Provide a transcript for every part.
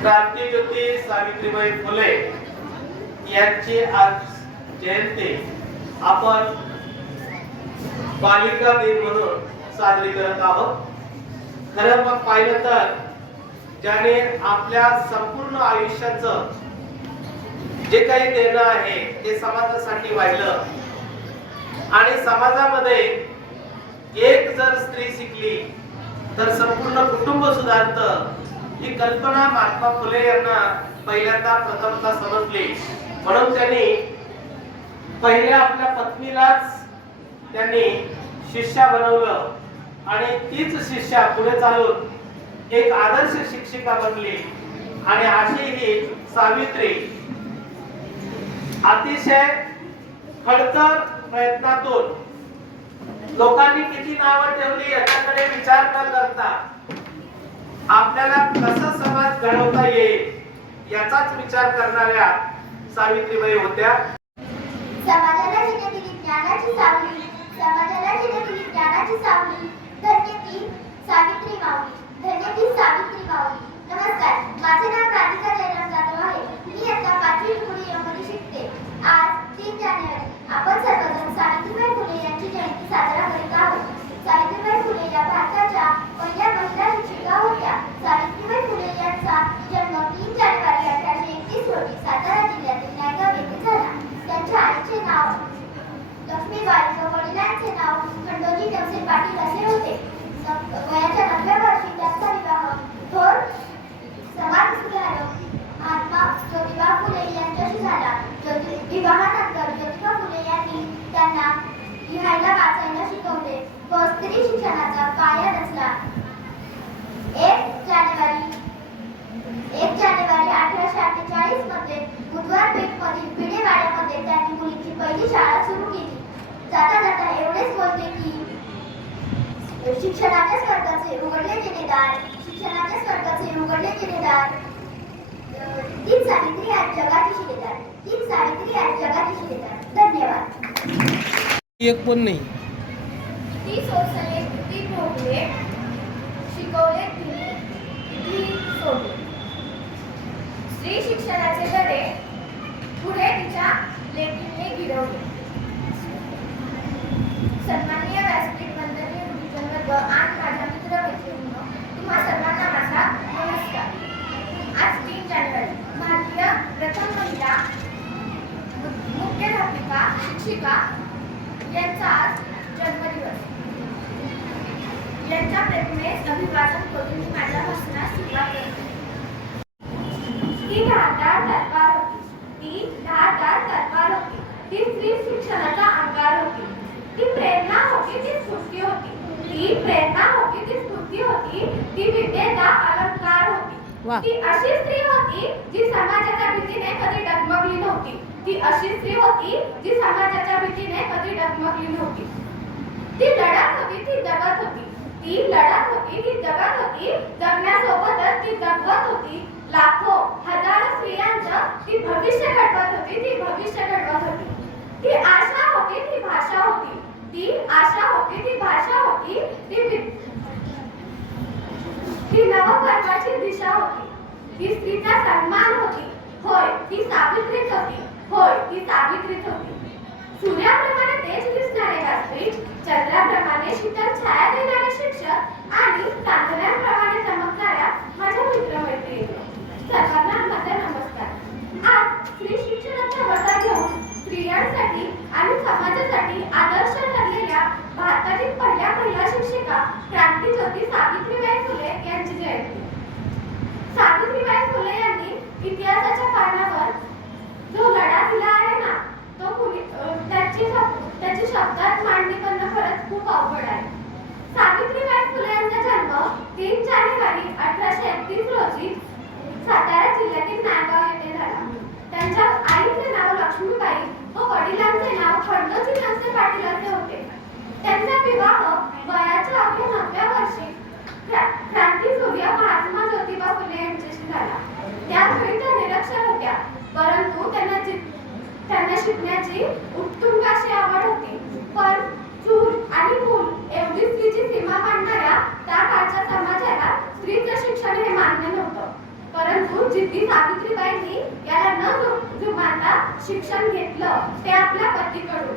क्रांतीज्योती सावित्रीबाई फुले यांची आज जयंती. आपण बालिका दिन म्हणून साजरी करत आहोत. खरं मग पाहिलं तर ज्याने आपल्या संपूर्ण आयुष्याचं जे काही देणं आहे ते समाजासाठी वाहिलं आणि समाजामध्ये एक जर स्त्री शिकली तर संपूर्ण कुटुंब सुधारतं. ही कल्पना महात्मा फुले यांना पहिल्यांदा प्रथमता समजली. म्हणून त्यांनी पहिल्या आपल्या पत्नीलाच त्यांनी शिष्या बनवलं आणि तीच शिष्या पुढे चालून एक आदर्श शिक्षिका बनली. आणि अशी ही सावित्री अतिशय खडतर प्रयत्नातून लोकांनी किती नावं ठेवली याच्याकडे विचार न करता आपल्याला कसा समाज घडवता येईल याचाच विचार करणाऱ्या सावित्रीबाई होत्या. समाजाला ज्ञानाची सावली. समाजाला ज्ञानाची सावली. धन्य ती सावित्री माऊली. धन्य ती सावित्री माऊली. नमस्कार. माझे नाव राधिका जयराम जाधव आहे. मी आता पाचवी पुणे शिकते. आज तीन जानेवारी. आपण सर्वजण सावित्रीबाई फुले यांची जयंती साजरा करीत आहोत सावित्रीबाई फुले या भारताच्या पहिल्या महिला शिक्षिका होत्या सावित्रीबाई फुले यांचा जन्म तीन जानेवारी अठराशे एकतीस रोजी सातारा जिल्ह्यातील नायगाव येथे झाला त्यांच्या आईचे नाव लक्ष्मीबाई व वडिलांचे नाव खंडोजी टमसे पाटील असे होते न- वयाच्या नवव्या वर्षी त्यांचा विवाह थोर समाज सुधारक महात्मा ज्योतिबा फुले यांच्याशी झाला ज्योति विवाहानंतर ज्योतिबा फुले यांनी त्यांना लिहायला वाचायला शिकवले व स्त्री शिक्षणाचा पाया रचला एक जानेवारी एक जानेवारी अठराशे अठ्ठेचाळीसमध्ये बुधवार पेठ मधील भिडेवाड्यामध्ये त्यांनी मुलीची पहिली शाळा सुरू केली जाता जाता एवढेच बोलते की शिक्षणाच्या स्वर्गाचे उघडले गेले दार शिक्षणाच्या स्वर्गाचे उघडले गेले दार तीच सावित्री आज जगाची शिलेदार तीच सावित्री आज जगाची शिलेदार धन्यवाद. एक पण नाही ती सोसले ती भोगले शिकवले तिने ती सोडले स्त्री शिक्षणाचे धडे पुढे तिच्या लेखीने गिरवले सन्माननीय व्यासपीठ वंदनीय गुरुजनवर्ग आणि माझ्या मित्र मैत्रिणींनो तुम्हा सर्वांना माझा नमस्कार आज तीन जानेवारी भारतीय प्रथम महिला मुख्याध्यापिका शिक्षिका यांचा आज जन्मदिवस यांच्या प्रतिमेस अभिवादन करून मी माझ्या भाषणास सुरुवात करते ती धारदार तलवार होती ती धारदार तलवार होती ती स्त्री शिक्षणाचा अंगार होती ती प्रेरणा होती ती स्फूर्ती होती ती प्रेरणा होती ती स्फूर्ती होती ती विद्येचा अलंकार होती. ती अशी स्त्री होती जी समाजाच्या भीतीने कधी डगमगली नव्हती. ती अशी स्त्री होती जी समाजाच्या भीतीने कधी डगमगली नव्हती. ती लढत होती ती जगत होती. ती लढत होती ती जगत होती. जगण्यासोबतच ती जगवत होती. लाखो हजारो स्त्रियांचं ती भविष्य घडवत होती ती भविष्य घडवत होती. ती आशा होती ती भाषा होती. ती आशा होती ती भाषा होती. ती ती नवकर्माची दिशा होती. ती स्त्रीचा सन्मान होती. होय ती सावित्रीच होती. होय ती सावित्रीच होती. सूर्याप्रमाणे तेज दिसणारे व्यासपीठ चंद्राप्रमाणे शीतल छाया देणारे शिक्षक आणि चांदण्यांप्रमाणे चमकणाऱ्या माझ्या मित्रमैत्रिणी. सर्वांना माझा नमस्कार. आज स्त्री शिक्षणाचा वसा घेऊन स्त्रियांसाठी आणि समाजासाठी आदर्श ठरलेल्या भारतातील पहिल्या महिला शिक्षिका क्रांतीज्योती सावित्रीबाई फुले यांची जयंती. सावित्रीबाई फुले यांनी इतिहासाच्या पानावर उत्तुंग अशी आवड होती. पण चूल आणि मूल एवढी स्त्रीची सीमा मांडणाऱ्या त्या काळच्या समाजाला स्त्रीचं शिक्षण हे मान्य नव्हतं. परंतु जिद्दी सावित्रीबाईंनी याला न जुमानता शिक्षण घेतलं ते आपल्या पतीकडून.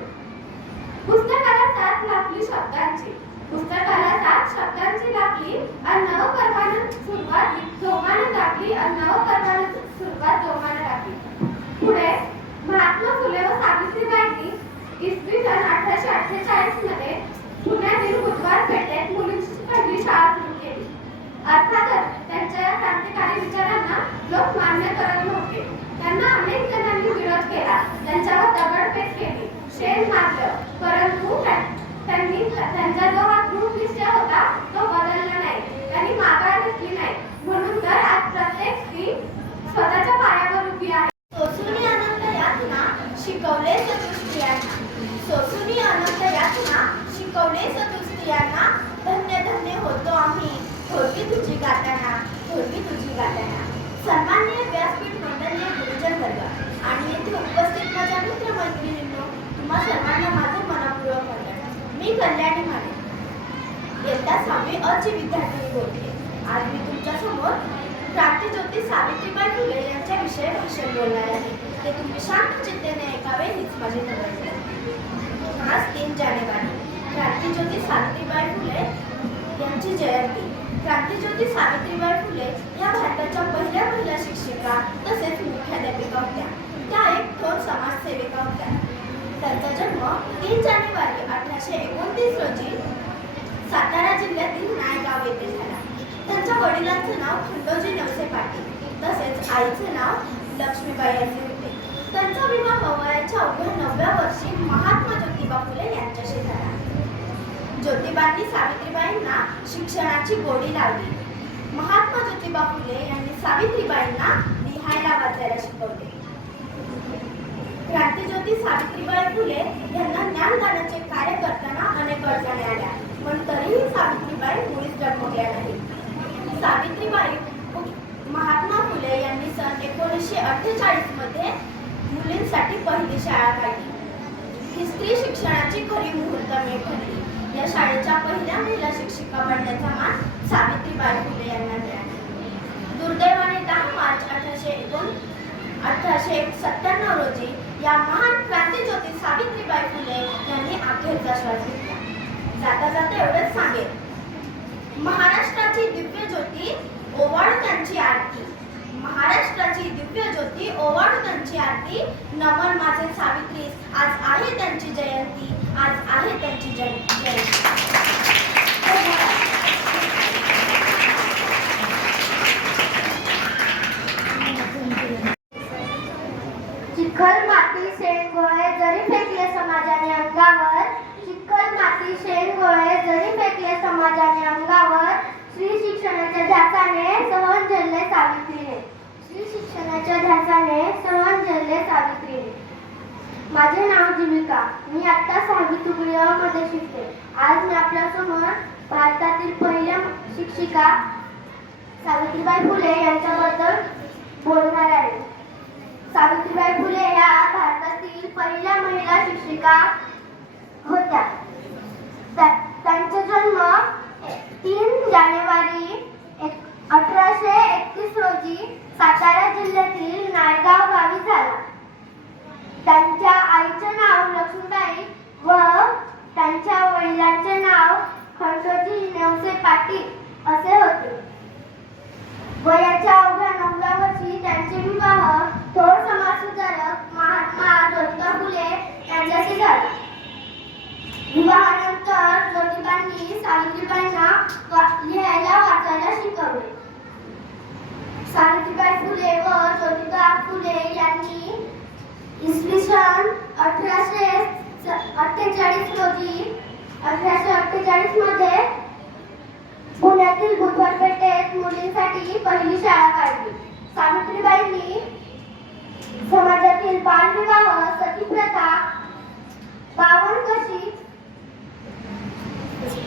पुस्तकाला सात लाभली शब्दांची. पुस्तकाला सात शब्दांची लाभली आणि नव परवान सुरुवात जोमानं टाकली आणि नव परवान सुरुवात जोमानं टाकली पुढे महात्मा फुले व सावित्रीबाईंनी इसवी सन अठराशे अठ्ठेचाळीसमध्ये पुण्यातील बुधवार पेठेत मुलींची पहिली शाळा सुरू केली अर्थातच त्यांच्या या क्रांतिकारी विचारांना लोक मान्य करत नव्हते त्यांना अनेक जणांनी विरोध केला त्यांच्यावर दगडफेक केली शेण मारलं परंतु त्या- त्यांनी त्यांचा जो हा दृढ निश्चय होता तो बदलला नाही त्यांनी माघार घेतली नाही म्हणून तर आज प्रत्येक स्त्री स्वतःच्या पायावर उभी आहे सोसुनी अनंत यातना शिकवले चतुस्त्रियांना सोसुनी अनंत यातना शिकवले चतुस्त्रियांना धन्य धन्य होतो आम्ही थोरवी तुझी गाताना थोरवी तुझी गाताना सन्माननीय व्यासपीठ मंडळीय गुरुजन वर्ग आणि येथे उपस्थित माझ्या मित्र मैत्रिणींनो तुम्हा सर्वांना माझं मनापूर्वक वाटत मी कल्याणी माने. इयत्ता सहावी अची ची विद्यार्थिनी बोलते आज मी तुमच्यासमोर क्रांतीज्योती सावित्रीबाई फुले यांच्याविषयी भाषण बोलणार आहे. ते तुम्ही शांत चित्तेने ऐकावे हीच माझी विनंती आज तीन जानेवारी क्रांतीज्योती सावित्रीबाई फुले यांची जयंती. क्रांतीज्योती सावित्रीबाई फुले या भारताच्या पहिल्या महिला शिक्षिका तसेच मुख्याध्यापिका होत्या. त्या एक थोर समाजसेविका होत्या. त्यांचा जन्म तीन जानेवारी अठराशे एकोणतीस रोजी सातारा जिल्ह्यातील नायगाव येथे झाला. त्यांच्या वडिलांचं नाव खंडोजी नवसे पाटील तसेच आईचे नाव लक्ष्मीबाई यांचे होते. त्यांचा विवाह वयाच्या अवघ्या नवव्या वर्षी महात्मा ज्योतिबा फुले यांच्याशी झाला. ज्योतिबांनी सावित्रीबाईंना शिक्षणाची गोडी लावली. महात्मा ज्योतिबा फुले यांनी सावित्रीबाईंना लिहायला वाचायला शिकवले. क्रांतीज्योती सावित्रीबाई फुले यांना ज्ञानदानाचे कार्य करताना अनेक अडचणी आल्या पण तरीही सावित्रीबाई मुळीच डगमगल्या नाही सावित्रीबाई महात्मा फुले यांनी सन एकोणीसशे अठ्ठेचाळीसमध्ये मुलींसाठी पहिली शाळा काढली. ही स्त्री शिक्षणाची खरी मुहूर्तमेढ ठरली या शाळेच्या पहिल्या महिला शिक्षिका बनण्याचा मान सावित्रीबाई फुले यांना मिळाला. दुर्दैवाने दहा मार्च अठराशे एकोण अठराशे सत्त्याण्णव रोजी या महान क्रांतीज्योती सावित्रीबाई फुले यांनी अखेरचा श्वास घेतला. जाता जाता एवढंच सांगेल महाराष्ट्राची दिव्य ज्योती ओवाळू त्यांची आरती. महाराष्ट्राची दिव्य ज्योती ओवाळू त्यांची आरती. नमन माझे सावित्री आज आहे त्यांची जयंती. आज आहे त्यांची जयंती. चिखल माती शेण गोळे जरी फेकले समाजाने अंगावर चिखल माती शेण गोळे जरी फेकले समाजाने अंगावर श्री शिक्षणाच्या ध्यासाने सहन जल्ले सावित्रीने. श्री शिक्षणाच्या ध्यासाने सहन जल्ले सावित्रीने. माझे नाव जीविका. मी आत्ता सहावी तुकड्यामध्ये शिकते आज मी आपल्यासमोर भारतातील पहिल्या शिक्षिका सावित्रीबाई फुले यांच्याबद्दल बोलणार आहे. सावित्रीबाई फुले या भारतातील पहिल्या महिला शिक्षिका होत्या त्या- त्यांचा जन्म तीन जानेवारी एक- अठराशे एकतीस रोजी सातारा जिल्ह्यातील नायगाव गावी झाला त्यांच्या आईचे नाव लक्ष्मीबाई व त्यांच्या वडिलांचे नाव खंडोजी नेवसे पाटील असे होते वयाच्या अवघ्या नवव्या वर्षी त्यांचे विवाह थोर समाजसुधारक महात्मा ज्योतिबा फुले यांच्याशी झाला विवाहानंतर ज्योतिबांनी सावित्रीबाईंना वा- लिहायला वाचायला शिकवले सावित्रीबाई फुले व ज्योतिबा फुले यांनी इसवी सन अठराशे अठ्ठेचाळीस रोजी अठराशे अठ्ठेचाळीसमध्ये पुण्यातील बुधवार पेठेत मुलींसाठी पहिली शाळा काढली सावित्रीबाईंनी समाजातील बालविवाह सतीप्रथा बावनकशी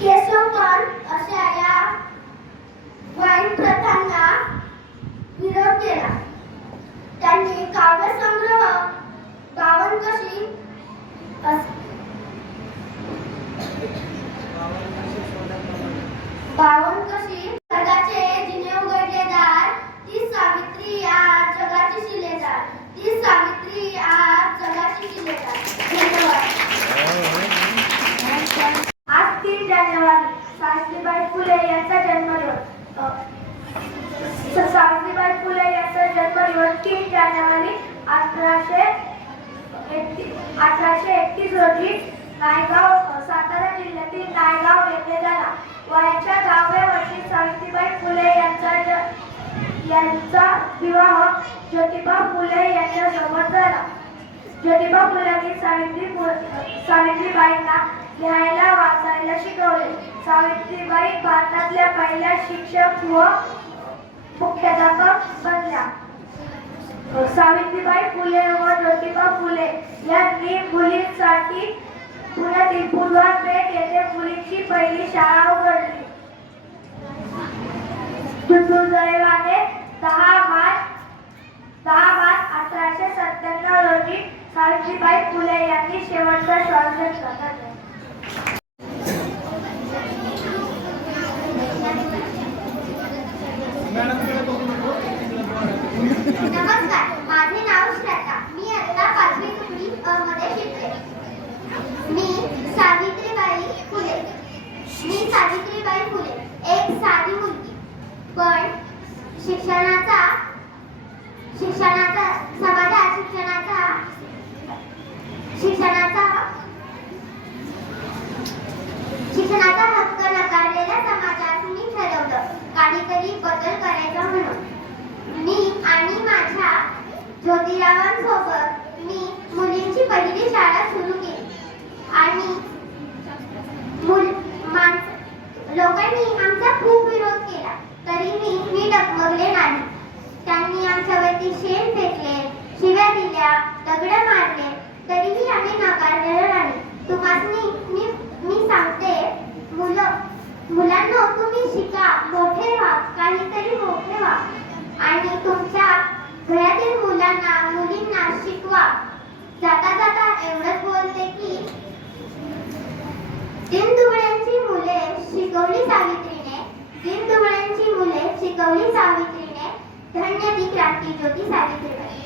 केशवपण अशा या वाईट प्रथांना विरोध केला त्यांनी काव्यसंग्रह बावनकशी अस- बावनकशी जगाचे जिने उघडलेदार ती सावित्री आज जगाची शिलेदार ती सावित्री आज फुले यांचा जन्मदिवस अ, स- सावित्रीबाई फुले यांचा जन्मदिवस तीन जानेवारी अठराशे एकतीस अठराशे एकतीस रोजी नायगाव सातारा जिल्ह्यातील नायगाव येथे झाला. वयाच्या दहाव्या वर्षी सावित्रीबाई फुले यांचा यांचा विवाह ज्योतिबा फुले यांच्यासोबत झाला. ज्योतिबा फुलांनी सावित्री फु- सावित्रीबाईंना लिहायला वाचायला शिकवले. सावित्रीबाई भारतातल्या पहिल्या शिक्षक व मुख्याध्यापक बनल्या. सावित्रीबाई फुले व ज्योतिबा फुले यांनी मुलींसाठी पुण्यातील पूर्वापेठ येथे मुलींची पहिली शाळा उघडली. दुर्दैवाने दहा मार्च दहा मार्च अठराशे सत्त्याण्णव रोजी सावित्रीबाई फुले यांनी शेवटचा श्वास घेतला नमस्कार माझे नाव श्रद्धा मी आता पाचवी तुकडी अ मध्ये शिकते मी सावित्रीबाई फुले मी सावित्रीबाई फुले एक साधी मुलगी पण शिक्षणाचा शिक्षणाचा समाजात शिक्षणाचा शिक्षणाचा शिक्षणाचा हक्क नाकारलेल्या समाजात मी ठरवलं काहीतरी बदल करायचा म्हणून मी आणि माझ्या ज्योतिरावांसोबत मी मुलींची पहिली शाळा सुरू केली आणि मुल माणस लोकांनी आमचा खूप विरोध केला. तरी मी मी डगमगले नाही. त्यांनी आमच्यावरती शेण फेकले शिव्या दिल्या दगड मारले. तरीही आम्ही नाकारलेलं नाही. तुम्हाला मी मी सांगते मुलं मुलांना तुम्ही शिका. मोठे व्हा काहीतरी मोठे व्हा. आणि तुमच्या घरातील मुलांना मुलींना शिकवा. जाता जाता एवढंच बोलते की दिनदुबळ्यांची मुले शिकवली सावित्रीने. दिनदुबळ्यांची मुले शिक सावित्रीने धन्य ती क्रांती ज्योती सावित्रीबाई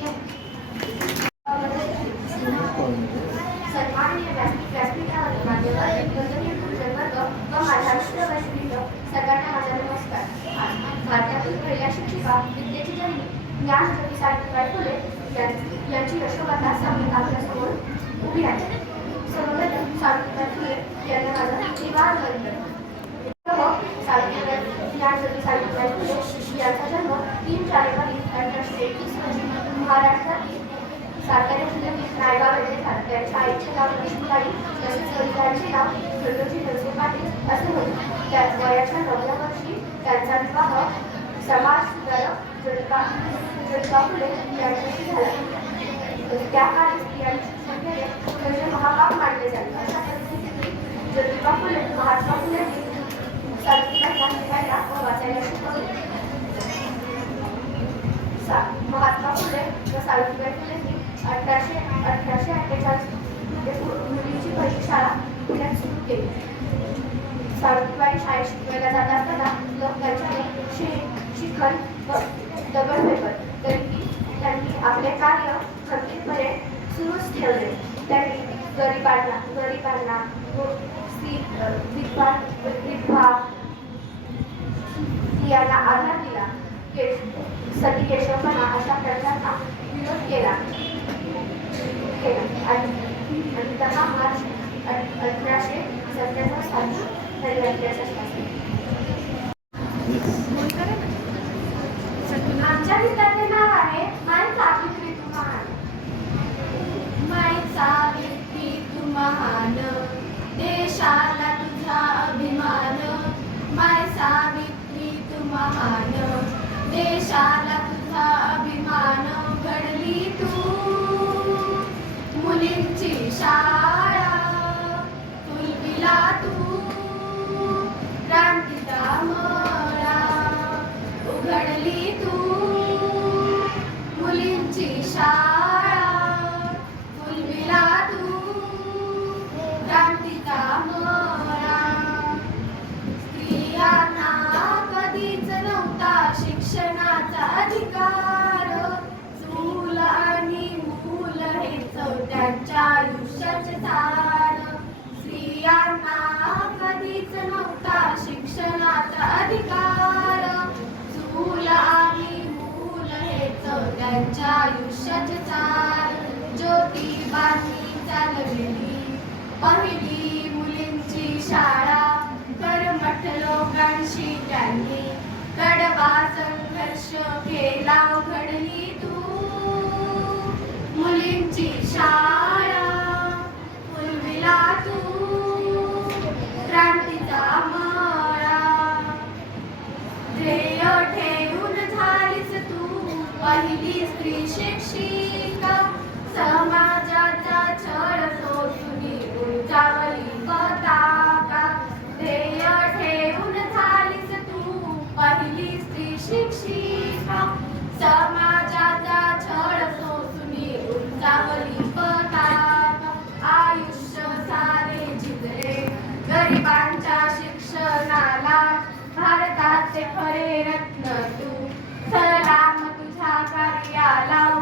सन्माननीय व्यासपीठ व्यासपीठावर मान्यवर वंदनीय गुरुजनवर्ग व माझ्या मित्रमैत्रिणींनो, सर्वांना माझा नमस्कार आज भारतातील पहिल्या शिक्षिका विद्येची जननी ज्ञान ज्योती सावित्रीबाई फुले यां- यांची यशोगाथा सांगत आपल्यासमोर उभी आहे सर्वप्रथम सावित्रीबाई फुले यांना माझा निवार वंदन सावित्रीबाई ज्ञान ज्योती सावित्रीबाई फुले यांचा जन्म तीन जानेवारी अठराशे एकवीस रोजी महाराष्ट्रातील सातारा जिल्ह्यातील येथे त्यांच्या आईचे नाव लक्ष्मीबाई तसेच नाव पाटील असे होते. त्या वयाच्या नवव्या वर्षी त्यांचा विवाह समाज सुधारक ज्योतिबा फुले यांच्याशी झाला. त्या काळी स्त्रियांचे शिक्षण म्हणजे महापाप मानले जाते. अशा परिस्थितीत ज्योतिबा फुले महात्मा वाचायला शिकवले. महात्मा फुले व सावित्रीबाई फुलेंनी अठराशे अठराशे अठ्ठेचाळीसमध्ये मुलींची पहिली शाळा पुण्यात सुरू केली. सावित्रीबाई शाळेत शिकवायला जात असताना लोक त्यांच्याकडे शे- शिखर व दगड फेकत तरीही त्यांनी आपले कार्य खंबीरपणे सुरूच ठेवले. त्यांनी गरिबांना गरिबांना व स्त्री यांना विधवा विधवा आधार दिला. सती केशवपणा अशा प्रकारचा विरोध केला. केला. आणि आणि दहा मार्च अठराशे सत्त्याण्णव साली त्यांनी आपल्याचा आदर्श केला घडली तू. मुलींची शाळा फुलविला तू. क्रांतीचा मळा. ध्येय ठेवून झालीस तू. पहिली स्त्री शिक्षिका सम रत्न तू सर्व राम तुझ्या कार्याला